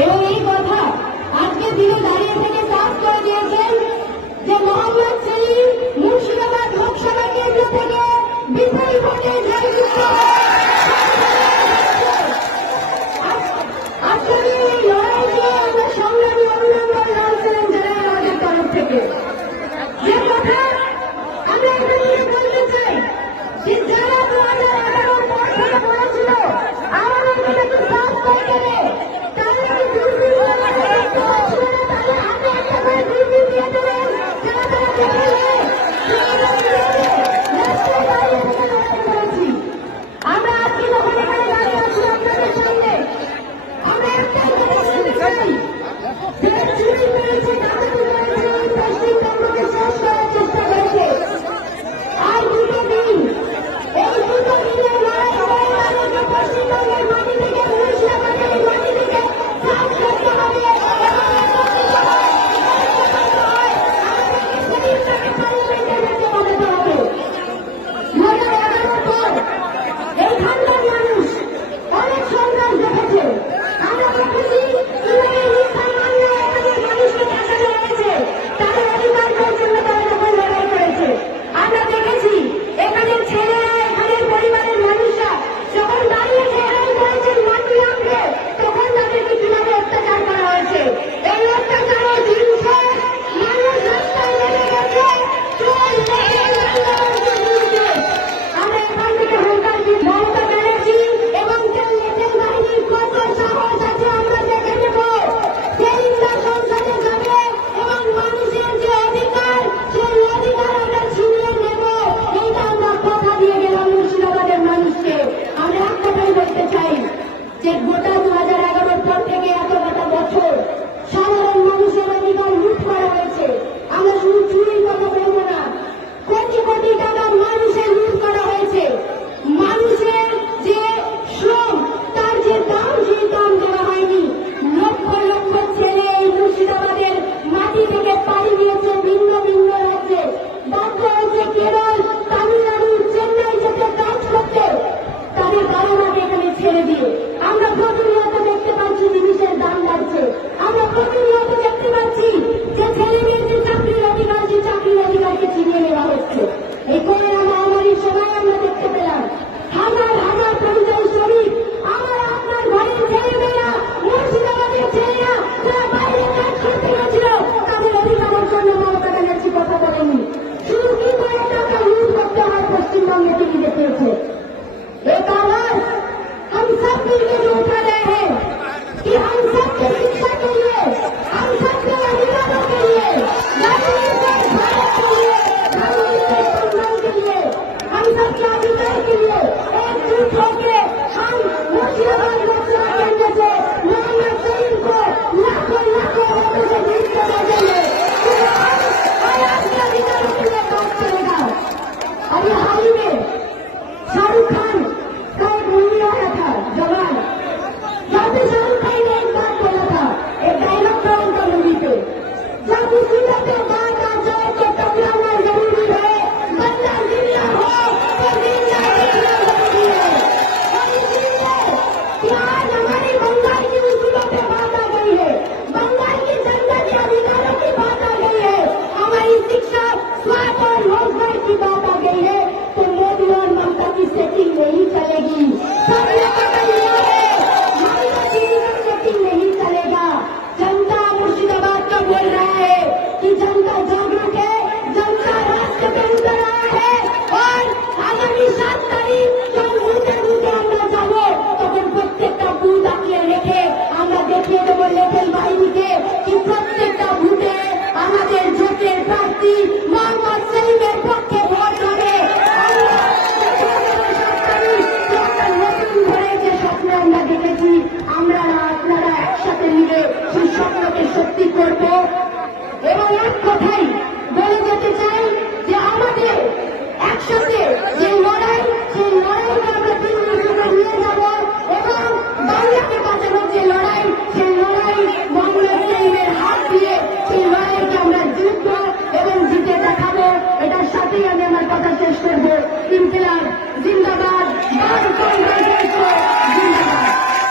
এবং এই কথা আজকে দিনে দাঁড়িয়ে থেকে সাফ করে দিয়েছেন যে মোহাম্মদ Hallelujah. সেই স্বপ্নকে সত্যি করব। এবং এক কথাই বলে যেতে চাই যে আমাদের একসাথে